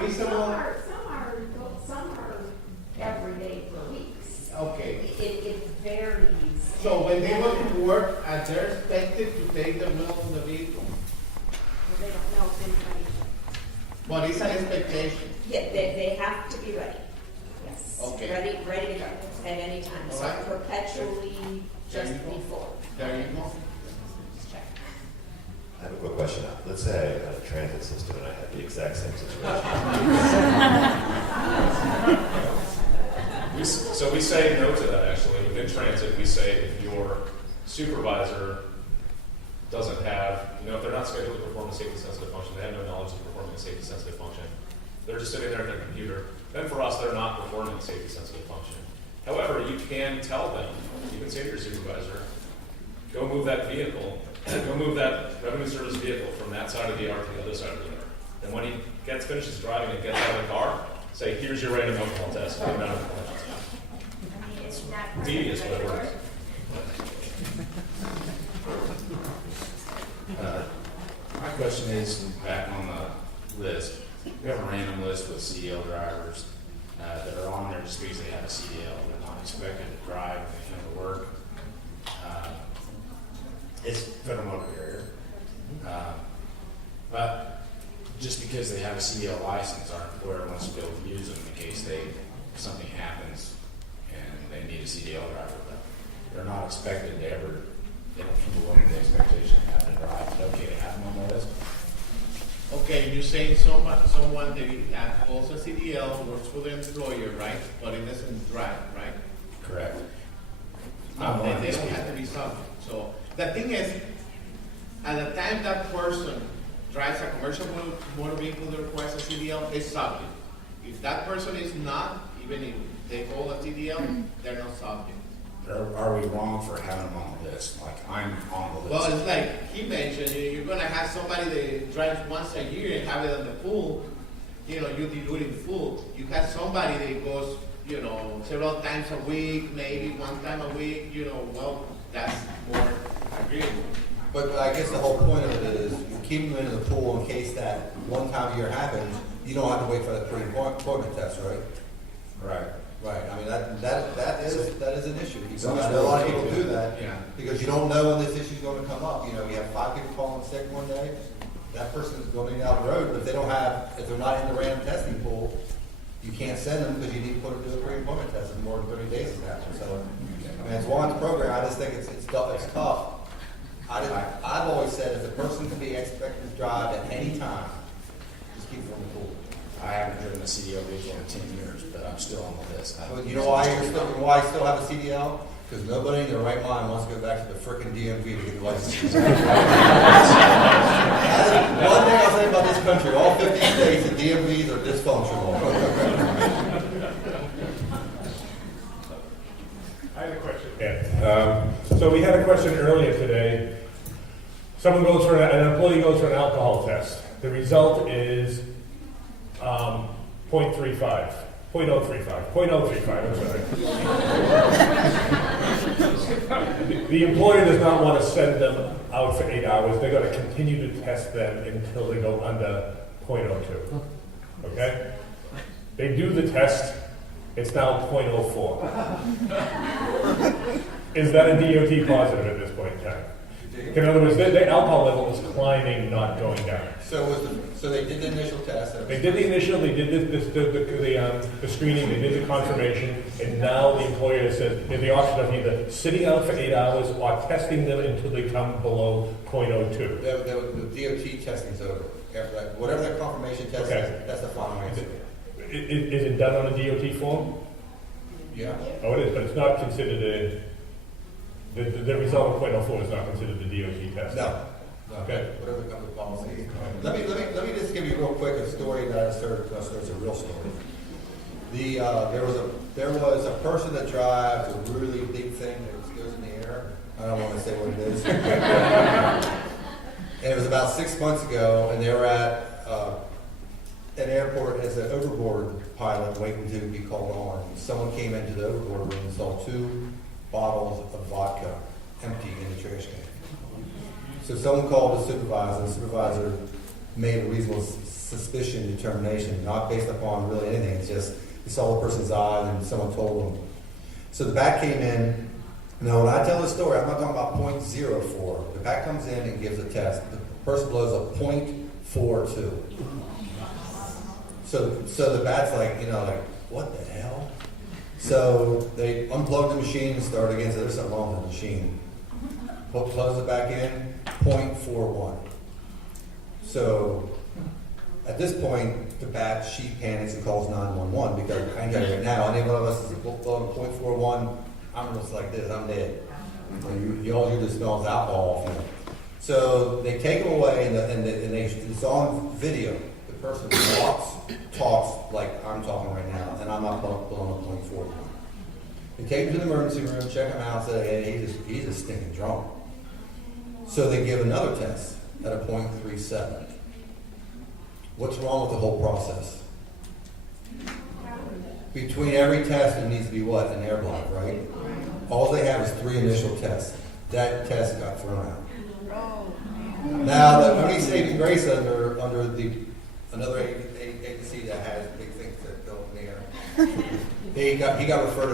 reasonable? Some are every day for weeks. Okay. It varies. So when they go to work, are they expected to take the wheel of the vehicle? Well, they don't know if anybody. But it's an expectation. Yeah, they have to be ready. Yes. Okay. Ready to go at any time. All So right. perpetually There just you go. before. There you go. Check. I have a quick question. Let's say I had a transit system and I had the exact same situation. So we say no to that actually. Within transit, we say if your supervisor doesn't have, if they're not scheduled to perform a safety sensitive function, they have no knowledge of performing a safety sensitive function, they're just sitting there at their computer, then for us, they're not performing a safety sensitive function. However, you can tell them, you can say to your supervisor, go move that vehicle, go move that revenue service vehicle from that side of the yard to the other side of the yard. And when he finishes driving and gets out of the car, say, here's your random alcohol test. Get him out of the car. It's not Devious, but it works. My question is, back on the list, we have a random list with CDL drivers that are on there just because they have a CDL. They're not expected to drive when they come to work. It's federal motor carrier. But just because they have a CDL license, our employer wants to be able to use them in case something happens and they need a CDL driver. But they're not expected to ever, they don't come below the expectation of having to drive. It's okay to have them on the list. Okay, you're saying someone that holds a CDL, works for the employer, right? But it doesn't drive, right? Correct. No, they don't have to be subject. So the thing is, at the time that person drives a commercial motor vehicle that requires a CDL, they're subject. If that person is not, even if they hold a CDL, they're not subject. Are we wrong for having them on the list? Like, I'm on the list. Well, it's like he mentioned, you're going to have somebody that drives once a year and have it on the pool, you dilute in full. You have somebody that goes, several times a week, maybe one time a week, well, that's more agreeable. But I guess the whole point of it is you keep them in the pool in case that one time a year happens, you don't have to wait for the pre-employment test, right? Right. Right. I mean, that is an issue. Because I know a lot of people do that because you don't know when this issue is going to come up. You have 5 people calling sick one day, that person is going to be down the road. But if they're not in the random testing pool, you can't send them because you need to put them through a pre-employment test in more than 30 days has happened. So, I mean, it's one program. I just think it's tough. I've always said if the person can be expected to drive at any time, just keep them in the pool. I haven't driven a CDL vehicle in 10 years, but I'm still on the list. But you know why I still have a CDL? Because nobody in their right mind wants to go back to the frickin' DMV to get the license. One thing I'll say about this country, all 50 states, the DMVs are dysfunctional. I have a question. So we had a question earlier today. An employee goes for an alcohol test. The result is 0.35, I'm sorry. The employer does not want to send them out for 8 hours. They're going to continue to test them until they go under 0.02. Okay? They do the test. It's now 0.04. Is that a DOT positive at this point in time? In other words, the alcohol level is climbing, not going down. So they did the initial test. They did the initial, they did the screening, they did the confirmation, and now the employer says they have the option of either sitting out for 8 hours or testing them until they come below 0.02. The DOT testing's over. After that, whatever that confirmation test is, that's the final answer. Is it done on a DOT form? Yeah. Oh, it is, but it's not considered the result of 0.04 is not considered the DOT test. No. Okay. Whatever the company policy. Let me just give you real quick a story that I started. It's a real story. There was a person that drives a really big thing that goes in the air. I don't want to say what it is. And it was about 6 months ago, and they were at an airport as an overboard pilot waiting to be called on. Someone came into the overboard room and saw 2 bottles of vodka empty in the trash can. So someone called the supervisor. The supervisor made a reasonable suspicion determination, not based upon really anything. It's just he saw the person's eye and someone told him. So the bat came in. Now, when I tell this story, I'm not talking about .04. The bat comes in and gives a test. The person blows a .42. So the bat's like, like, what the hell? So they unplugged the machine and started again. So there's something wrong with the machine. Plugs it back in, .41. So at this point, the bat, she panics and calls 911 because I can tell you right now, any one of us is blowing a .41, I'm just like this, I'm dead. And all you just smell is alcohol. So they take him away, and it's on video. The person talks like I'm talking right now, and I'm not blowing a .41. They take him to the emergency room, check him out, say, hey, he's just stinking drunk. So they give another test at a .37. What's wrong with the whole process? Between every test, it needs to be what? An air block, right? All they have is 3 initial tests. That test got thrown out. Now, the only saving grace under another agency that has big things that go in the air, he got referred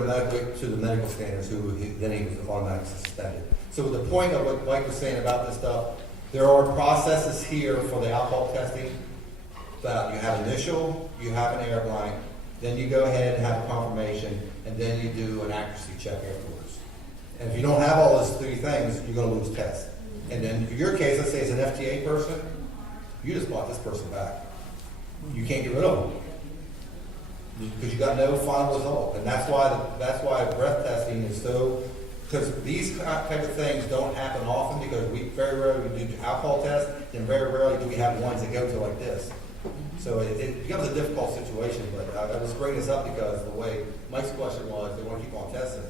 to the medical standards, then he was automatically suspended. So the point of what Mike was saying about this stuff, there are processes here for the alcohol testing. That you have initial, you have an air blank, then you go ahead and have a confirmation, and then you do an accuracy check afterwards. And if you don't have all those 3 things, you're going to lose tests. And then in your case, let's say it's an FTA person, you just bought this person back. You can't get rid of them because you got no final result. And that's why breath testing is so. Because these type of things don't happen often because we very rarely do alcohol tests, and very rarely do we have ones that go to like this. So it becomes a difficult situation, but I just bring this up because the way Mike's question was, they want to keep on testing.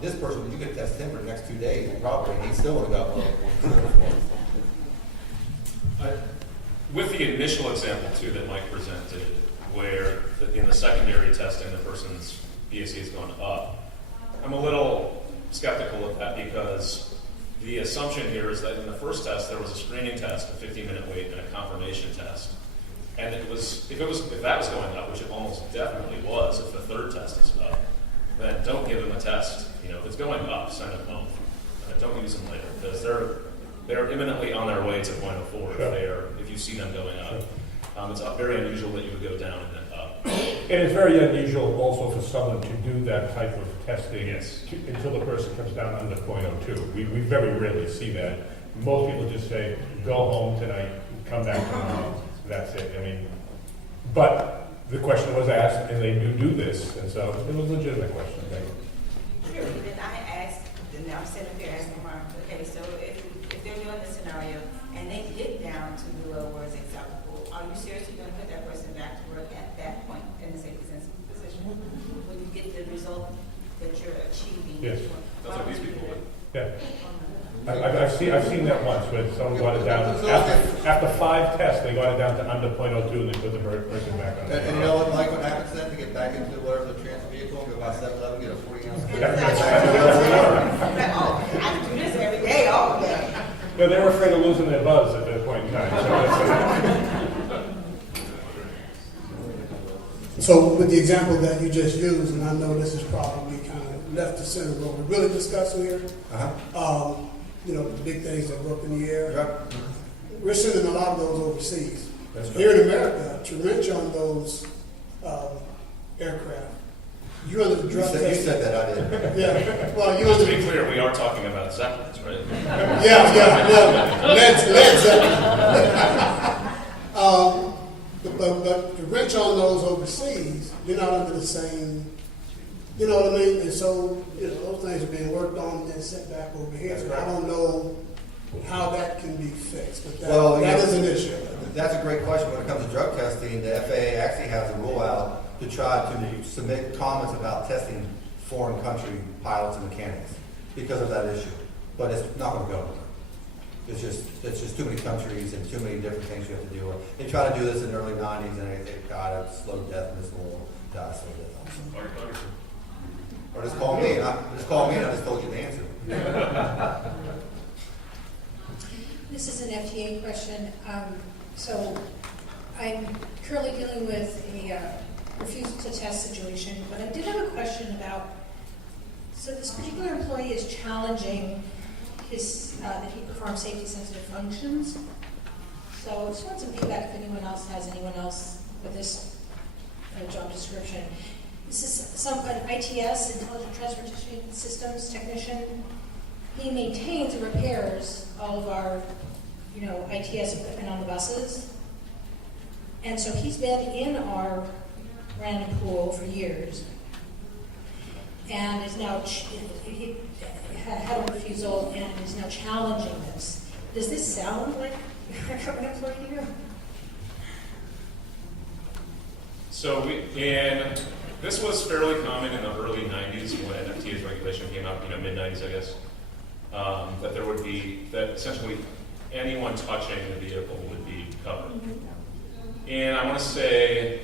This person, you could test him for the next 2 days, probably, and he still would have got low. With the initial example, too, that Mike presented, where in the secondary testing, the person's BAC has gone up, I'm a little skeptical of that because the assumption here is that in the first test, there was a screening test, a 15-minute wait, and a confirmation test. And if that was going up, which it almost definitely was, if the third test is up, then don't give them a test. If it's going up, send them home. Don't use them later because they're imminently on their way to .04 if you see them going up. It's very unusual that you would go down and then up. And it's very unusual also for someone to do that type of testing until the person comes down under .02. We very rarely see that. Most people just say, go home tonight, come back tomorrow. That's it. But the question was asked, and they do this, and so it was a legitimate question. Sure, then I asked, and I'm sitting there asking Mark, okay, so if they're doing this scenario and they get down to below where it's acceptable, are you seriously going to put that person back to work at that point in the safety sensitive position? When you get the result that you're achieving? Yes. That's what these people would. Yeah. I've seen that once where someone got it down after 5 tests. They got it down to under .02 and they put the person back on. And you know what, Mike? What happens then to get back into whatever the transit vehicle and go by 7-Eleven, get a 40-ounce? I can do this every day, all day. No, they were afraid of losing their buzz at that point in time. So with the example that you just used, and I know this is probably kind of left to center what we're really discussing here, the big things that go up in the air. Yep. We're sending a lot of those overseas. That's right. Here in America, to wrench on those aircraft, you're under the drug You testing. said that, I did. Yeah. Well, you're Just under to be clear, we are talking about Zeppelins, right? Yeah. Led Zeppelin. But to wrench on those overseas, you're not under the same, you know what I mean? And so, those things are being worked on and sent back over here. So I don't know how that can be fixed, but that is an issue. That's a great question. When it comes to drug testing, the FAA actually has a rule out to try to submit comments about testing foreign country pilots and mechanics because of that issue. But it's not going to go anywhere. It's just too many countries and too many different things you have to deal with. They tried to do this in the early 90s and it got a slow death and this will die slow death. Or just call me and I just told you the answer. This is an FTA question. So I'm currently dealing with a refusal to test situation, but I did have a question about, so this particular employee is challenging his, that he performs safety sensitive functions. So I just want some feedback if anyone else has anyone else with this job description. This is an ITS, Intelligent Transportation Systems Technician. He maintains and repairs all of our, ITS equipment on the buses. And so he's been in our random pool for years. And is now, he had a refusal and is now challenging this. Does this sound like a government employee to you? So this was fairly common in the early 90s when FTA's regulation came out, mid-90s, I guess, that there would be, that essentially anyone touching the vehicle would be covered. And I want to say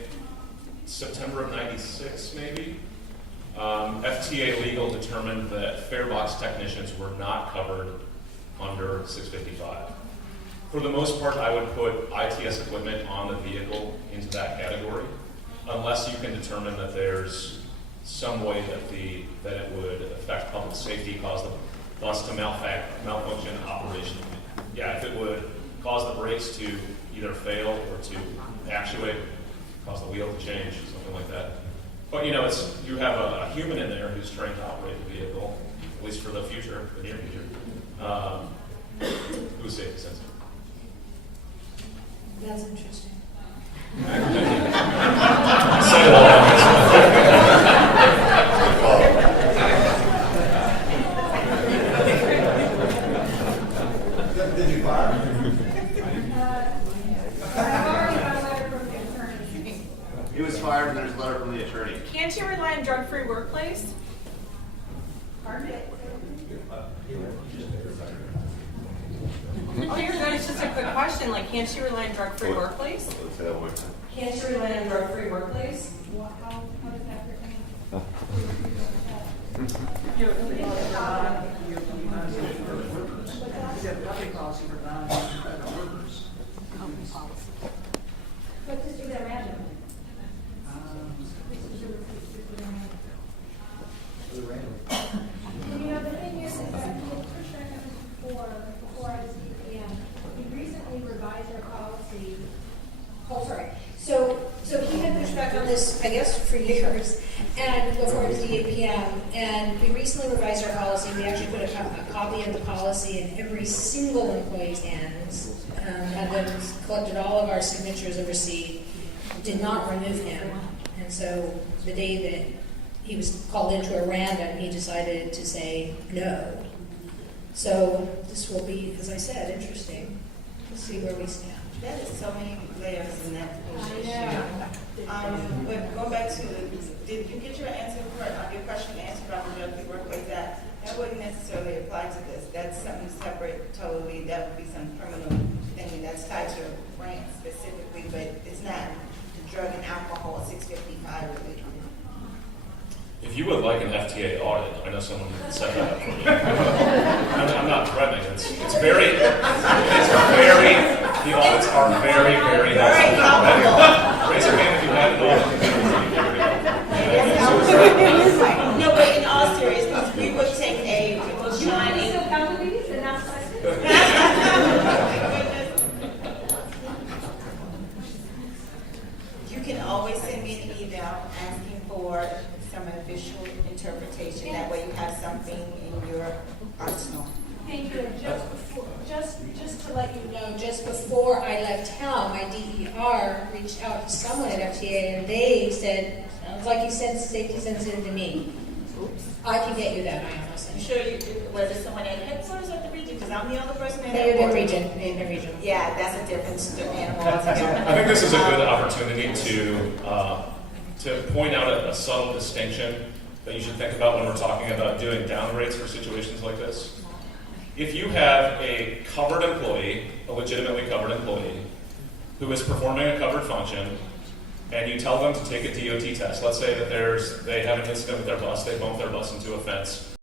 September of 96, maybe, FTA legal determined that farebox technicians were not covered under 655. For the most part, I would put ITS equipment on the vehicle into that category, unless you can determine that there's some way that it would affect public safety, cause the bus to malfunction operationally. Yeah, if it would cause the brakes to either fail or to actuate, cause the wheel to change, something like that. But you have a human in there who's trained to operate the vehicle, at least for the future, the near future, who's safety sensitive. That's interesting. Did you fire? He was fired and there's a letter from the attorney. Can't you rely on drug-free workplace? Pardon me? Oh, you're good. It's just a quick question. Like, can't you rely on drug-free workplace? Let's say that one more time. Can't you rely on drug-free workplace? How does that pertain? But this is a random. The thing is that we had pushed that before I was DPM. We recently revised our policy. Oh, sorry. So he had pushed back on this, I guess, for years, and before it was DAPM, and we recently revised our policy. We actually put a copy of the policy in every single employee's hands, had them collected all of our signatures of receipt, did not remove him, and so the day that he was called into a random, he decided to say no. So this will be, as I said, interesting to see where we stand. That is so many layers in that whole issue. Yeah. But go back to did you get your answer your question answered about the drug-free workplace? That wouldn't necessarily apply to this. That's something separate totally. That would be some criminal thing that's tied to a grant specifically, but it's not drug and alcohol 655 related. If you would like an FTA audit, I know someone who can set that up for me. I'm not threatening. It's very, the audits are very, very helpful. Raise your hand if you have an audit. No, but in all seriousness, we would take we will shine a. You can always send me an email asking for some official interpretation. That way you have something in your arsenal. Thank you. Just to let you know, just before I left town, my DER reached out to someone at FTA, and they said, sounds like you said safety sensitive to me. Oops. I can get you that. I almost I'm sure was it someone at headquarters at the region? Because I'm the other person at They've been headquarters. region. Yeah, that's a different animal altogether. I think this is a good opportunity to point out a subtle distinction that you should think about when we're talking about doing downgrades for situations like this. If you have a covered employee, a legitimately covered employee, who is performing a covered function, and you tell them to take a DOT test, let's say that they have an incident with their bus, they bump their bus into a fence,